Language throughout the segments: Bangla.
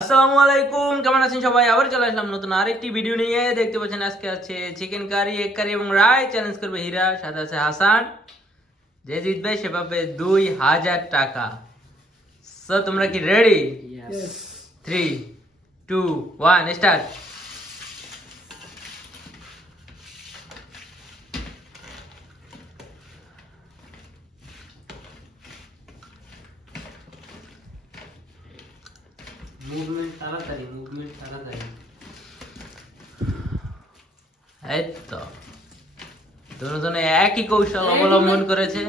আসসালামু আলাইকুম, কেমন আছেন সবাই? আবার চলে আসলাম নতুন আরেকটি ভিডিও নিয়ে। দেখতে পাচ্ছেন আজকে আছে চিকেন কারি, এগ কারি এবং রায়। চ্যালেঞ্জ করবে হীরা, সাথে আছে হাসান। যে জিতবে সে পাবে 2000 টাকা। সো তোমরা কি রেডি? 3, 2, 1 স্টার্ট। মুভমেন্ট তাড়াতাড়ি, মুভমেন্ট তাড়াতাড়ি। এই তো দুজনে একই কৌশল অবলম্বন করেছে।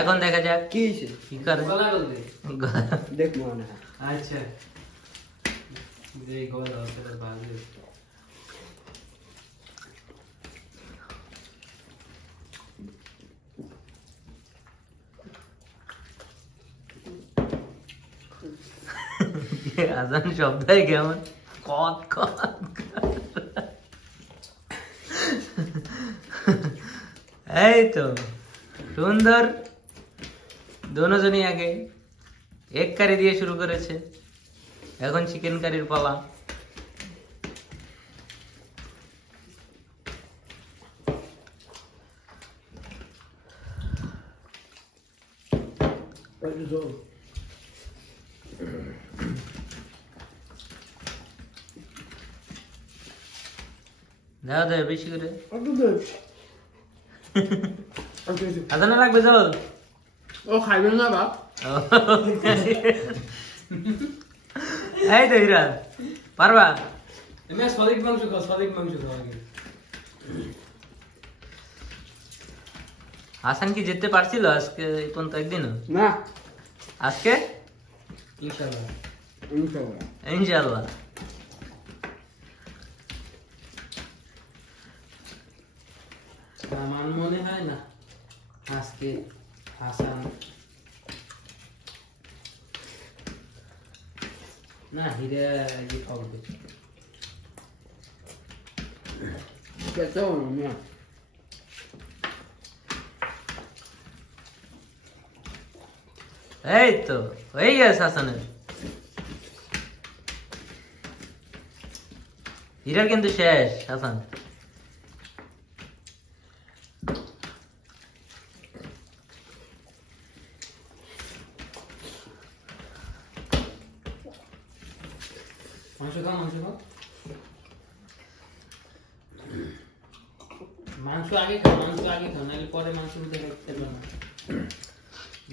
এখন দেখা যাক কি হইছে কি করে। দেখ মনে হয় আচ্ছা যে গলা ওটা বাজে। আজান শব্দই কেমন কত কত। এই তো সুন্দর। দুজনই আগে এগ কারি দিয়ে শুরু করেছে, এখন চিকেন কারির পালা। দাও দাও বেশি করে। আজান লাগবে জল। ও খাইবেন না বাপ। এই তো হীরা পারবা? আমি সলিড মাংস খাও, সলিড মাংস খাও আগে। হাসান কি জিততে পারছিল আজকে এই পর্যন্ত একদিনও? না, আজকে ইনশাআল্লাহ ইনশাআল্লাহ ইনশাআল্লাহ। আমার মনে হয় না আজকে হাসান না হীরা কি খাবে কেতো না। এই তো হয়ে গেছে হাসানের। হীরার কিন্তু শেষ হাসান। মাংস খাও, মাংস খাও, মাংস আগে খাও, মাংস আগে খাও, নাহলে পরে মাংস খেতে পারবে না।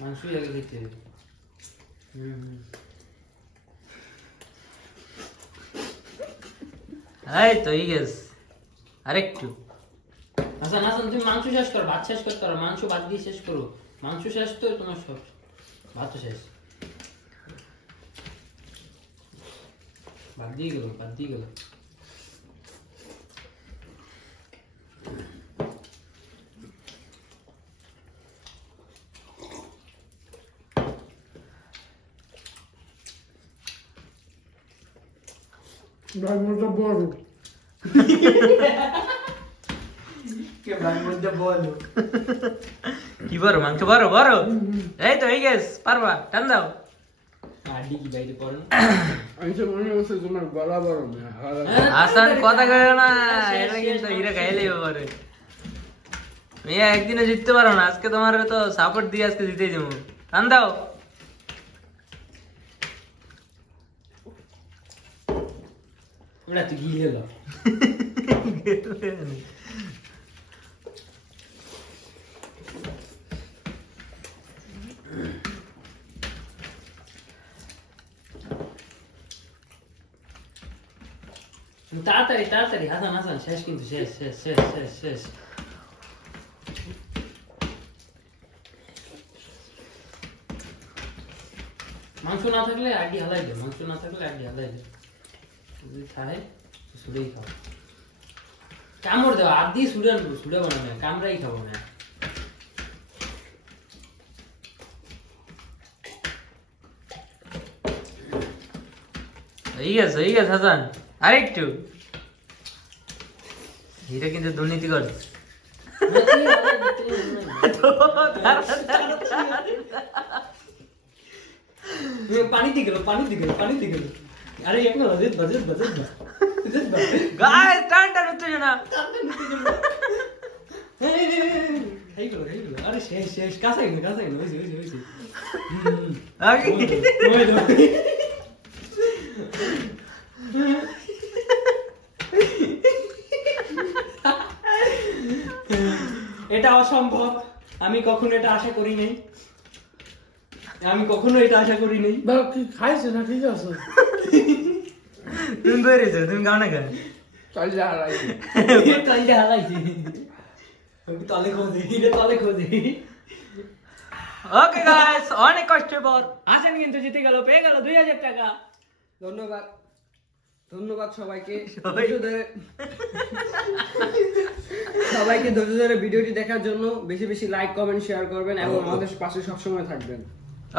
মাংসই আগে খেতে হবে। এই তো হয়ে গেছে, আরেকটু। হাসান হাসান তুমি মাংস শেষ করো, ভাত শেষ করতে পারো, মাংস বাদ দিয়ে শেষ করো। মাংস শেষ তো তোমার সব, ভাত তো শেষ। বাদ দিয়ে গেল, বাদ দিয়ে গেল। কি বড় মাংস, বড় বড়। এই তো হয়ে গেছে, পারবা? টান দাও। আড্ডি কি বাইরে পড়ে না? হাসান কথা কয় না, এটা কিন্তু হীরা খাইলেই পারে। মেয়ে একদিনে জিততে পারো না, আজকে তোমার তো সাপোর্ট দিয়ে আজকে জিতেই যাবো। টান দাও। ওটা তো গিয়ে গেল। তাড়াতাড়ি তাড়াতাড়ি হাসান হাসান শেষ, কিন্তু শেষ শেষ শেষ শেষ শেষ। মাংস না থাকলে আড্ডি হালাই দে, মাংস না থাকলে আড্ডি হালাই দে। যদি খায় সুড়েই খাও, কামড় দেওয়া আড্ডি সুড়ে আনবো, সুড়ে বানাবে কামড়াই খাবো না। হয়ে গেছে, হয়ে গেছে হাসান, আরেকটু। হীরা কিন্তু দুর্নীতি করছে। পানি দিয়ে গেল, পানি দিয়ে গেল, পানি দিয়ে গেল। আরে এক না বাজেট বাজেট বাজেট গাইস টান টান উত্তেজনা এইগুলো আরে শেষ শেষ কাছে গেল হইছে আগে ওই এটা অসম্ভব আমি কখনো এটা আশা করি নাই বাবা কি খাইছো না ঠিক আছে তুমি বেরিয়েছো তুমি গাও না গান চল যা হারাইছি তাইলে হালাইছি আমি তলে খোঁজে ওকে গাইস অনেক কষ্টের পর হাসান কিন্তু জিতে গেল পেয়ে গেল 2000 টাকা ধন্যবাদ সবাইকে সবাই- সবাইকে ধৈর্য ধরে ভিডিওটি দেখার জন্য বেশি বেশি লাইক কমেন্ট শেয়ার করবেন এবং আমাদের পাশে সবসময় থাকবেন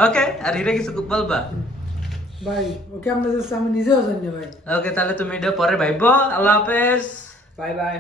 ওকে আর হিরা কিছু বলবা ভাই ওকে আমরা আমি নিজেও জানি না ভাই ওকে তাহলে তুমি এটা পরে ভাইবো আল্লাহ হাফেজ বাই বাই